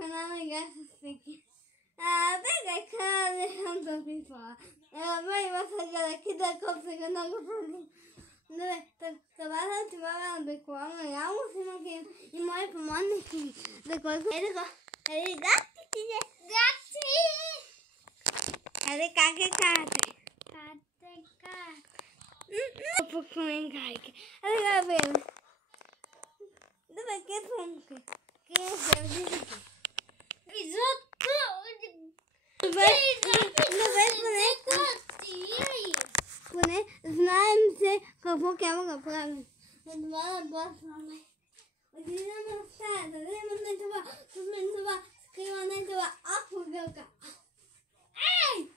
Não aqui. Ah, pega cara, eu tô bem fora. Vai você aqui da coisa que não gosto. Trabalha de coisa, é um cima que e mais por mano que de coisa. Ele gato. Ele caga. Um pouco em caixa. Ele vai ver. Deve que funke. Que é isso? Знаем се какво трябва да правим. Това е басваме. Отидем в стаята, да имаме това, скриване това, апогълка. Ей!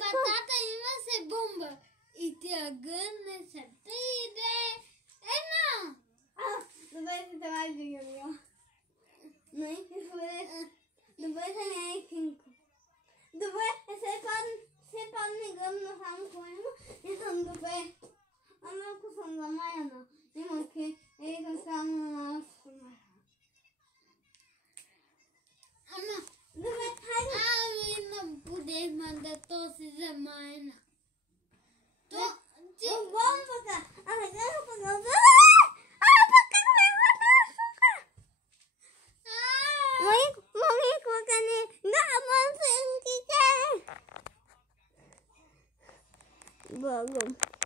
Патата има се бомба. И тя гънне се. Иде. Една. Добре, това е бигамия. Не, добре, не е кинко. Добре, се падне гъмна само коема и съм добре. Ама ако съм замаяна, има ке, само на спомага. Ама, добре, хайде. Има подема да то си замаяна. Бомбата! Ама как пък Mami ko kani naman sa kita. Bagong.